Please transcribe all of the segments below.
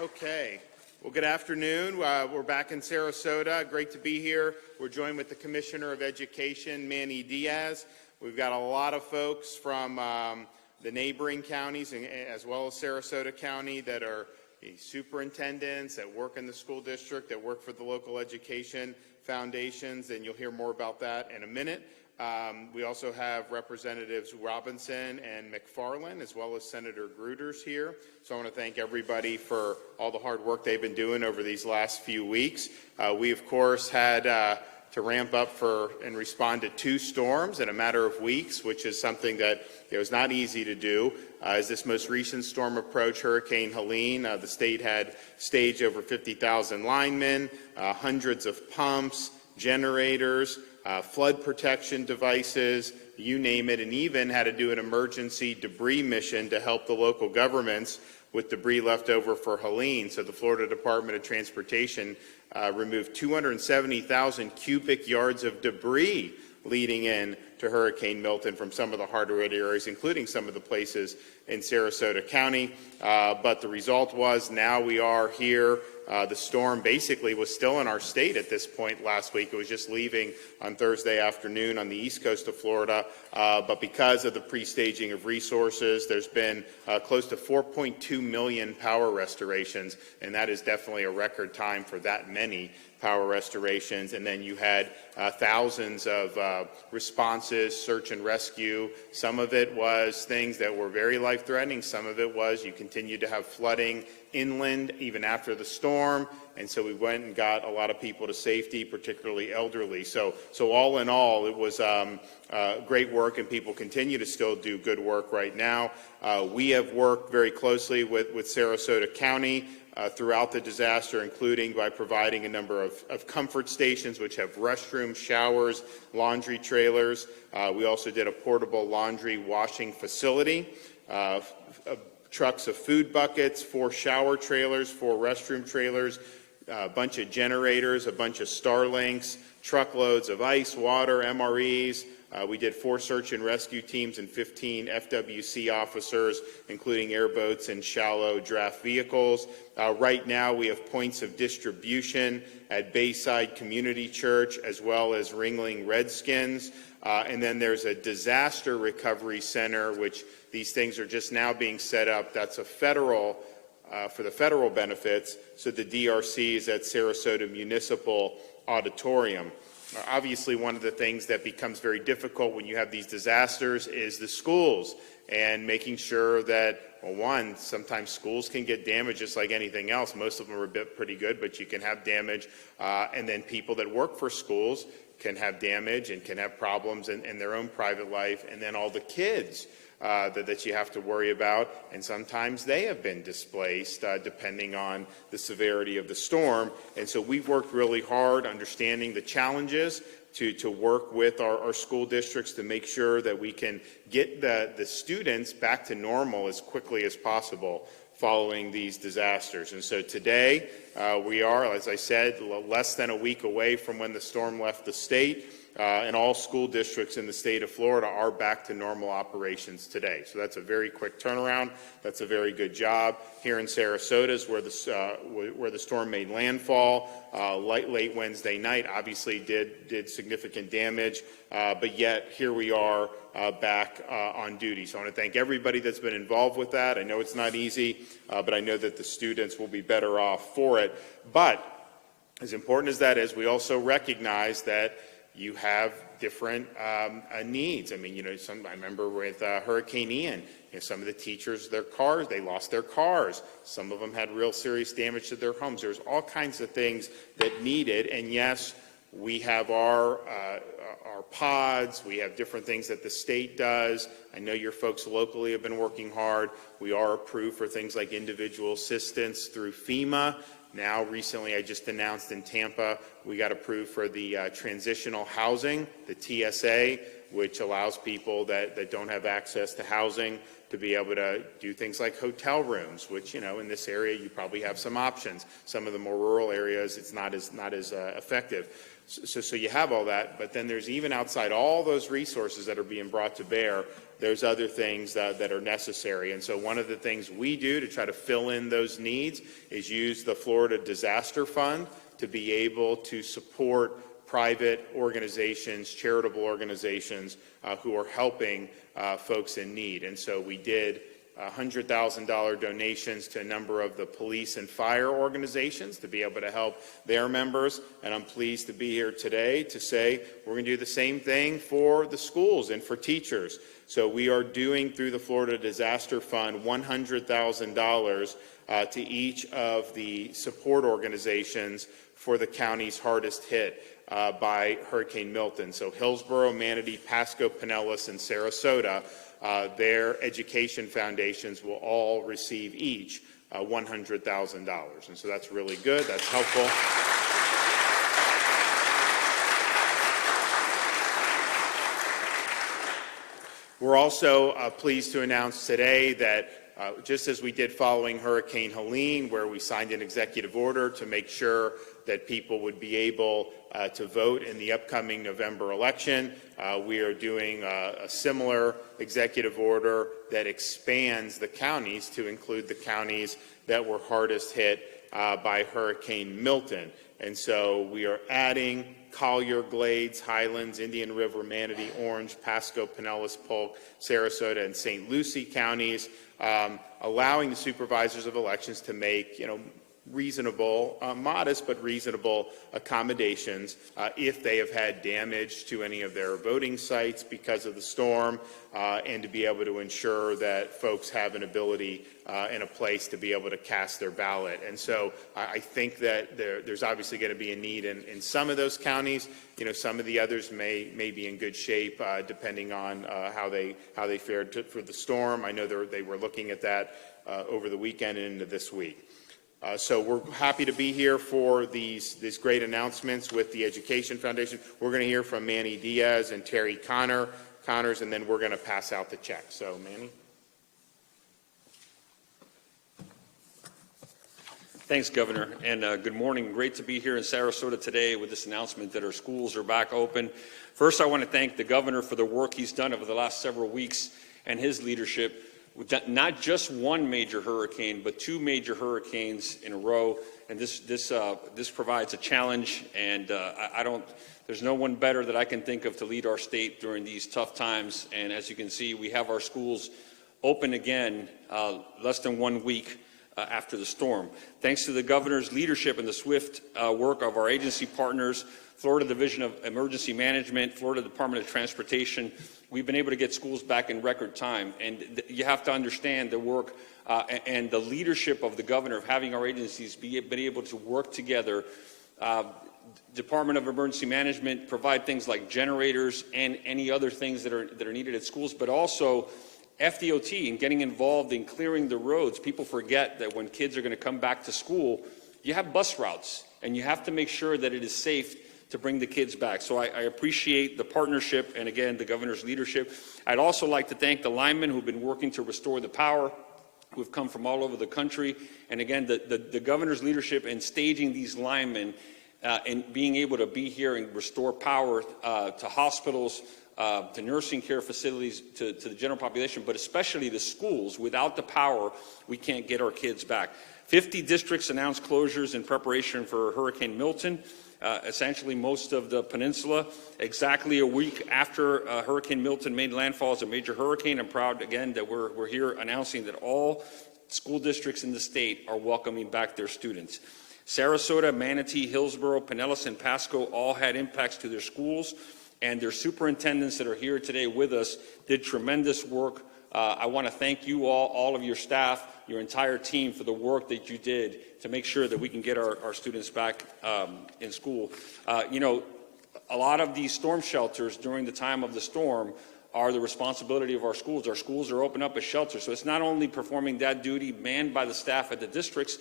Okay. Well, good afternoon. We're back in Sarasota. Great to be here. We're joined with the Commissioner of Education, Manny Diaz. We've got a lot of folks from the neighboring counties as well as Sarasota County that are superintendents that work in the school district, that work for the local education foundations, and you'll hear more about that in a minute. We also have Representatives Robinson and McFarland, as well as Senator Gruters here. So I want to thank everybody for all the hard work they've been doing over these last few weeks. We, of course, had to ramp up and respond to 2 storms in a matter of weeks, which is something that was not easy to do. As this most recent storm approached, Hurricane Helene, the state had staged over 50,000 linemen, hundreds of pumps, generators, flood protection devices, you name it, and even had to do an emergency debris mission to help the local governments with debris left over for Helene. So the Florida Department of Transportation removed 270,000 cubic yards of debris leading in to Hurricane Milton from some of the harder hit areas, including some of the places in Sarasota County. But the result was now we are here. The storm basically was still in our state at this point last week. It was just leaving on Thursday afternoon on the east coast of Florida. But because of the pre-staging of resources, there's been close to 4.2 million power restorations, and that is definitely a record time for that many power restorations. And then you had thousands of responses, search and rescue. Some of it was things that were very life-threatening. Some of it was you continued to have flooding inland even after the storm, and so we went and got a lot of people to safety, particularly elderly. So all in all, it was great work, and people continue to still do good work right now. We have worked very closely with Sarasota County throughout the disaster, including by providing a number of comfort stations, which have restrooms, showers, laundry trailers. We also did a portable laundry washing facility, trucks of food buckets, 4 shower trailers, 4 restroom trailers, a bunch of generators, a bunch of Starlinks, truckloads of ice, water, MREs. We did 4 search and rescue teams and 15 FWC officers, including airboats and shallow draft vehicles. Right now, we have points of distribution at Bayside Community Church as well as Ringling Redskins. And then there's a disaster recovery center, which these things are just now being set up. That's a federal, for the federal benefits. So the DRC is at Sarasota Municipal Auditorium. Obviously, one of the things that becomes very difficult when you have these disasters is the schools and making sure that, well, one, sometimes schools can get damaged just like anything else. Most of them are pretty good, but you can have damage. And then people that work for schools can have damage and can have problems in their own private life. And then all the kids that you have to worry about, and sometimes they have been displaced depending on the severity of the storm. And so we've worked really hard understanding the challenges to work with our school districts to make sure that we can get the students back to normal as quickly as possible following these disasters. And so today we are, as I said, less than a week away from when the storm left the state. And all school districts in the state of Florida are back to normal operations today. So that's a very quick turnaround. That's a very good job. Here in Sarasota is where the storm made landfall. Late Wednesday night obviously did significant damage, but yet here we are back on duty. So I want to thank everybody that's been involved with that. I know it's not easy, but I know that the students will be better off for it. But as important as that is, we also recognize that you have different needs. I mean, I remember with Hurricane Ian, some of the teachers, they lost their cars. Some of them had real serious damage to their homes. There's all kinds of things that needed. And yes, we have our pods. We have different things that the state does. I know your folks locally have been working hard. We are approved for things like individual assistance through FEMA. Now, recently, I just announced in Tampa, we got approved for the transitional housing, the TSA, which allows people that don't have access to housing to be able to do things like hotel rooms, which, in this area, you probably have some options. Some of the more rural areas, it's not as effective. So you have all that, but then there's even outside all those resources that are being brought to bear, there's other things that are necessary. And so one of the things we do to try to fill in those needs is use the Florida Disaster Fund to be able to support private organizations, charitable organizations who are helping folks in need. And so we did $100,000 donations to a number of the police and fire organizations to be able to help their members. And I'm pleased to be here today to say we're going to do the same thing for the schools and for teachers. So we are doing, through the Florida Disaster Fund, $100,000 to each of the support organizations for the counties hardest hit by Hurricane Milton. So Hillsborough, Manatee, Pasco, Pinellas, and Sarasota, their education foundations will all receive each $100,000. And so that's really good. That's helpful. We're also pleased to announce today that just as we did following Hurricane Helene, where we signed an executive order to make sure that people would be able to vote in the upcoming November election, we are doing a similar executive order that expands the counties to include the counties that were hardest hit by Hurricane Milton. And so we are adding Collier, Glades, Highlands, Indian River, Manatee, Orange, Pasco, Pinellas, Polk, Sarasota, and St. Lucie counties, allowing the supervisors of elections to make, reasonable, modest but reasonable accommodations if they have had damage to any of their voting sites because of the storm, and to be able to ensure that folks have an ability and a place to be able to cast their ballot. And so I think that there's obviously going to be a need in some of those counties. Some of the others may be in good shape depending on how they fared for the storm. I know they were looking at that over the weekend and into this week. So we're happy to be here for these great announcements with the Education Foundation. We're going to hear from Manny Diaz and Terry Connors, and then we're going to pass out the check. So, Manny. Thanks, Governor, and good morning. Great to be here in Sarasota today with this announcement that our schools are back open. First, I want to thank the Governor for the work he's done over the last several weeks and his leadership. We've done not just one major hurricane, but two major hurricanes in a row, and this provides a challenge. And there's no one better that I can think of to lead our state during these tough times. And as you can see, we have our schools open again less than 1 week after the storm. Thanks to the Governor's leadership and the swift work of our agency partners, Florida Division of Emergency Management, Florida Department of Transportation, we've been able to get schools back in record time. And you have to understand the work and the leadership of the Governor of having our agencies been able to work together. Department of Emergency Management provide things like generators and any other things that are needed at schools, but also FDOT and getting involved in clearing the roads. People forget that when kids are going to come back to school, you have bus routes, and you have to make sure that it is safe to bring the kids back. So I appreciate the partnership and, again, the Governor's leadership. I'd also like to thank the linemen who've been working to restore the power, who have come from all over the country. And, again, the Governor's leadership in staging these linemen and being able to be here and restore power to hospitals, to nursing care facilities, to the general population, but especially the schools. Without the power, we can't get our kids back. 50 districts announced closures in preparation for Hurricane Milton, essentially most of the peninsula. Exactly a week after Hurricane Milton made landfall as a major hurricane, I'm proud, again, that we're here announcing that all school districts in the state are welcoming back their students. Sarasota, Manatee, Hillsborough, Pinellas, and Pasco all had impacts to their schools, and their superintendents that are here today with us did tremendous work. I want to thank you all of your staff, your entire team, for the work that you did to make sure that we can get our students back in school. A lot of these storm shelters during the time of the storm are the responsibility of our schools. Our schools are open up as shelters, so it's not only performing that duty manned by the staff at the districts,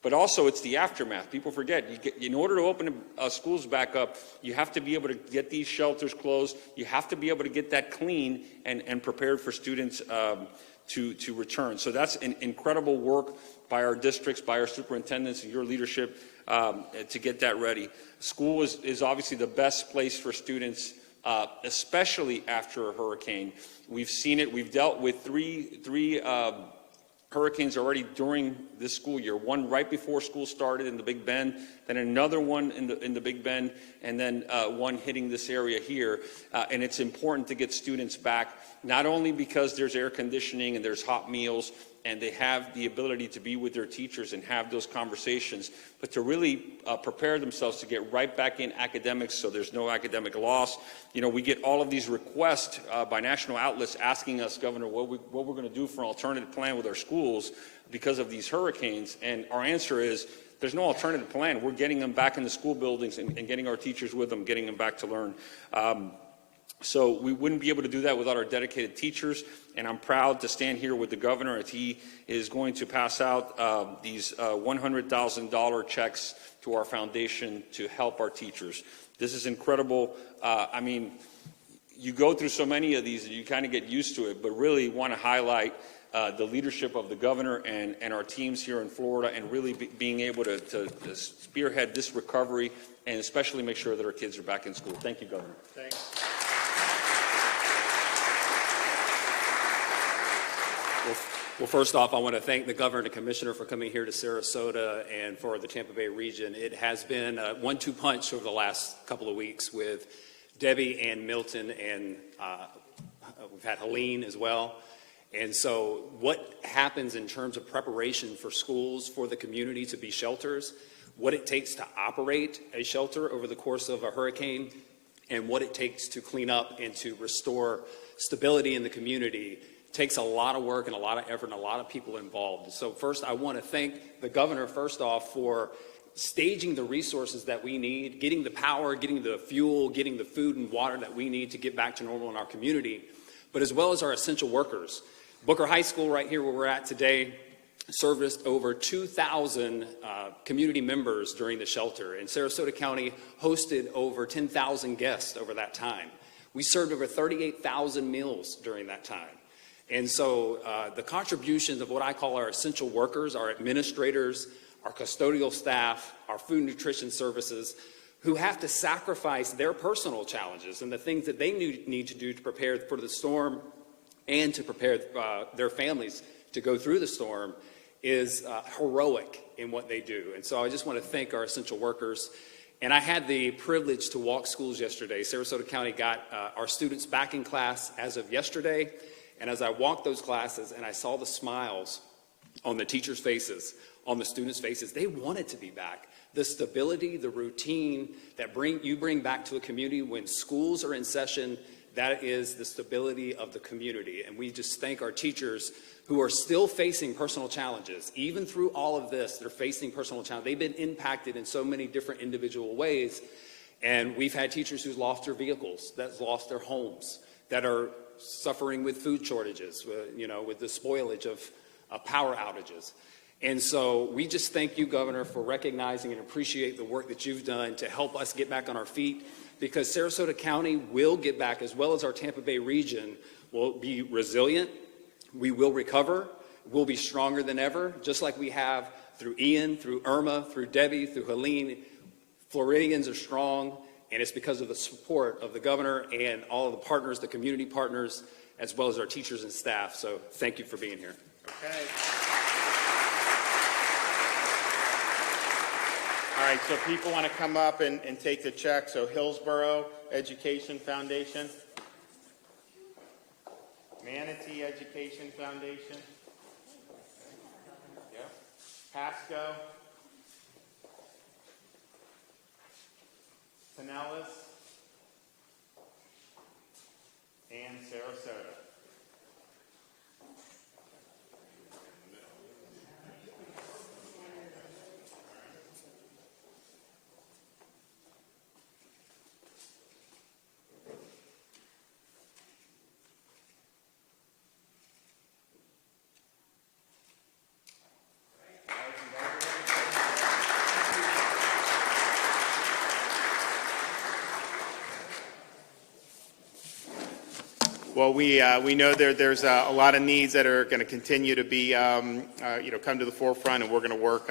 but also it's the aftermath. People forget, in order to open schools back up, you have to be able to get these shelters closed. You have to be able to get that clean and prepared for students to return. So that's an incredible work by our districts, by our superintendents, and your leadership to get that ready. School is obviously the best place for students, especially after a hurricane. We've seen it. We've dealt with three hurricanes already during this school year. One right before school started in the Big Bend, then another one in the Big Bend, and then one hitting this area here. And it's important to get students back, not only because there's air conditioning and there's hot meals, and they have the ability to be with their teachers and have those conversations, but to really prepare themselves to get right back in academics so there's no academic loss. You know, we get all of these requests by national outlets asking us, Governor, what we're going to do for an alternative plan with our schools because of these hurricanes, and our answer is there's no alternative plan. We're getting them back in the school buildings and getting our teachers with them, getting them back to learn. So we wouldn't be able to do that without our dedicated teachers, and I'm proud to stand here with the governor as he is going to pass out these $100,000 checks to our foundation to help our teachers. This is incredible. I mean, you go through so many of these and you kind of get used to it, but really want to highlight the leadership of the governor and our teams here in Florida, and really being able to spearhead this recovery, and especially make sure that our kids are back in school. Thank you, Governor. Thanks. Well, first off, I want to thank the governor and the commissioner for coming here to Sarasota and for the Tampa Bay region. It has been a 1-2 punch over the last couple of weeks with Debbie and Milton, and we've had Helene as well. And so what happens in terms of preparation for schools, for the community to be shelters, what it takes to operate a shelter over the course of a hurricane, and what it takes to clean up and to restore stability in the community takes a lot of work and a lot of effort and a lot of people involved. So first, I want to thank the governor, first off, for staging the resources that we need, getting the power, getting the fuel, getting the food and water that we need to get back to normal in our community, but as well as our essential workers. Booker High School, right here where we're at today, serviced over 2,000 community members during the shelter, and Sarasota County hosted over 10,000 guests over that time. We served over 38,000 meals during that time. And so the contributions of what I call our essential workers, our administrators, our custodial staff, our food and nutrition services, who have to sacrifice their personal challenges and the things that they need to do to prepare for the storm and to prepare their families to go through the storm, is heroic in what they do. And so I just want to thank our essential workers. And I had the privilege to walk schools yesterday. Sarasota County got our students back in class as of yesterday. And as I walked those classes and I saw the smiles on the teachers' faces, on the students' faces, they wanted to be back. The stability, the routine that you bring back to a community when schools are in session, that is the stability of the community. And we just thank our teachers who are still facing personal challenges. Even through all of this, they're facing personal challenges. They've been impacted in so many different individual ways. And we've had teachers who've lost their vehicles, that's lost their homes, that are suffering with food shortages, with the spoilage of power outages. And so we just thank you, Governor, for recognizing and appreciate the work that you've done to help us get back on our feet, because Sarasota County will get back, as well as our Tampa Bay region will be resilient. We will recover. We'll be stronger than ever, just like we have through Ian, through Irma, through Debbie, through Helene. Floridians are strong. And it's because of the support of the governor and all of the partners, the community partners, as well as our teachers and staff. So thank you for being here. Okay. All right, so people want to come up and take the check. So Hillsborough Education Foundation. Manatee Education Foundation. Yep. Pasco. Pinellas, and Sarasota. Well, we know there's a lot of needs that are going to continue to be, come to the forefront, and we're going to work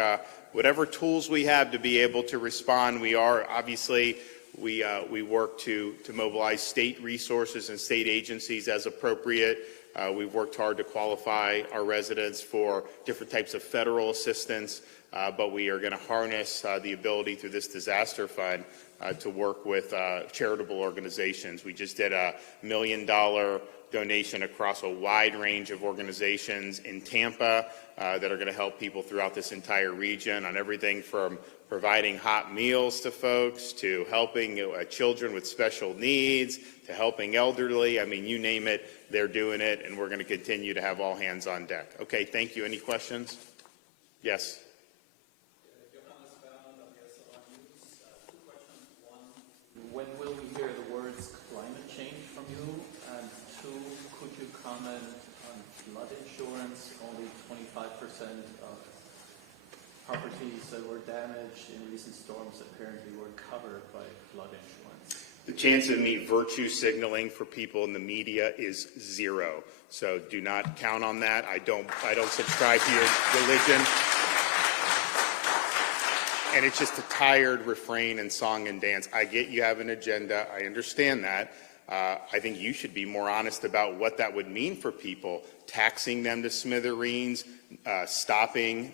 whatever tools we have to be able to respond. We are obviously, we work to mobilize state resources and state agencies as appropriate. We've worked hard to qualify our residents for different types of federal assistance, but we are going to harness the ability through this disaster fund to work with charitable organizations. We just did a $1 million donation across a wide range of organizations in Tampa that are going to help people throughout this entire region on everything from providing hot meals to folks, to helping children with special needs, to helping elderly. I mean, you name it, they're doing it, and we're going to continue to have all hands on deck. Okay, thank you. Any questions? Yes. When will we hear the words climate change from you? And two, could you comment on flood insurance? Only 25% of properties that were damaged in recent storms apparently were covered by flood insurance. The chance of me virtue signaling for people in the media is zero. So do not count on that. I don't subscribe to your religion. And it's just a tired refrain and song and dance. I get you have an agenda. I understand that. I think you should be more honest about what that would mean for people. Taxing them to smithereens, stopping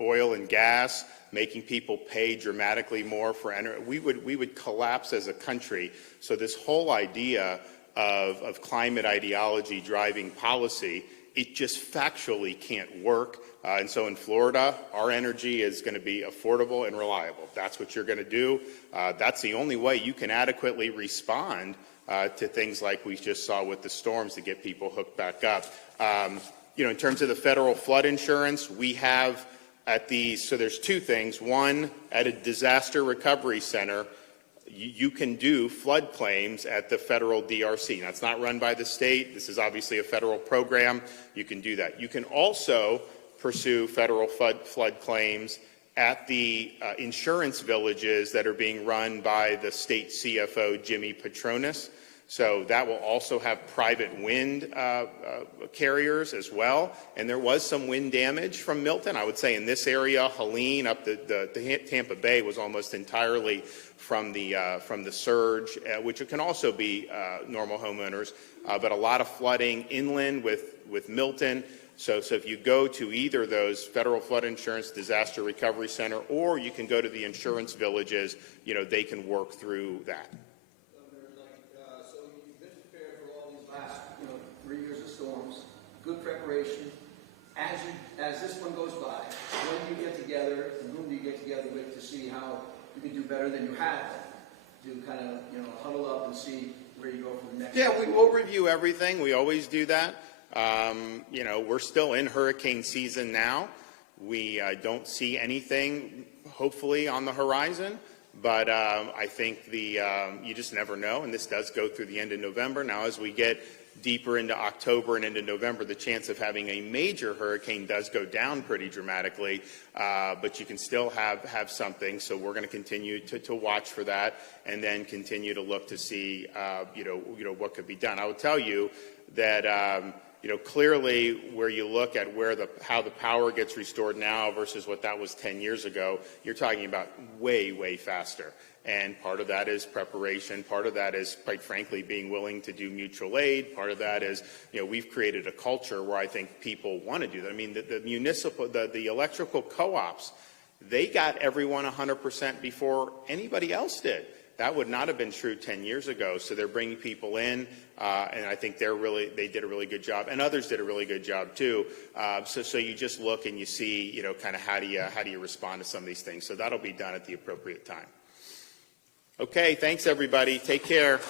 oil and gas, making people pay dramatically more for energy. We would collapse as a country. So this whole idea of climate ideology driving policy, it just factually can't work. And so in Florida, our energy is going to be affordable and reliable. That's what you're going to do. That's the only way you can adequately respond to things like we just saw with the storms to get people hooked back up. In terms of the federal flood insurance, we have so there's two things. One, at a disaster recovery center, you can do flood claims at the federal DRC. Now, it's not run by the state. This is obviously a federal program. You can do that. You can also pursue federal flood claims at the insurance villages that are being run by the state CFO, Jimmy Petronas. So that will also have private wind carriers as well. And there was some wind damage from Milton. I would say in this area, Helene up the Tampa Bay was almost entirely from the surge, which can also be normal homeowners. But a lot of flooding inland with Milton. So if you go to either of those federal flood insurance disaster recovery center, or you can go to the insurance villages, they can work through that. So you've been prepared for all these last 3 years of storms, good preparation. As this one goes by, when do you get together and whom do you get together with to see how you can do better than you have to kind of huddle up and see where you go for the next? Yeah, we will review everything. We always do that. We're still in hurricane season now. We don't see anything, hopefully, on the horizon. But I think you just never know, and this does go through the end of November. Now, as we get deeper into October and into November, the chance of having a major hurricane does go down pretty dramatically, but you can still have something. So we're going to continue to watch for that, and then continue to look to see, what could be done. I would tell you that. Clearly, where you look at how the power gets restored now versus what that was 10 years ago, you're talking about way, way faster. And part of that is preparation. Part of that is, quite frankly, being willing to do mutual aid. Part of that is, we've created a culture where I think people want to do that. I mean, the electrical co-ops, they got everyone 100% before anybody else did. That would not have been true 10 years ago. So they're bringing people in, and I think they did a really good job, and others did a really good job too. So you just look and you see, kind of how do you respond to some of these things. So that'll be done at the appropriate time. Okay, thanks everybody. Take care.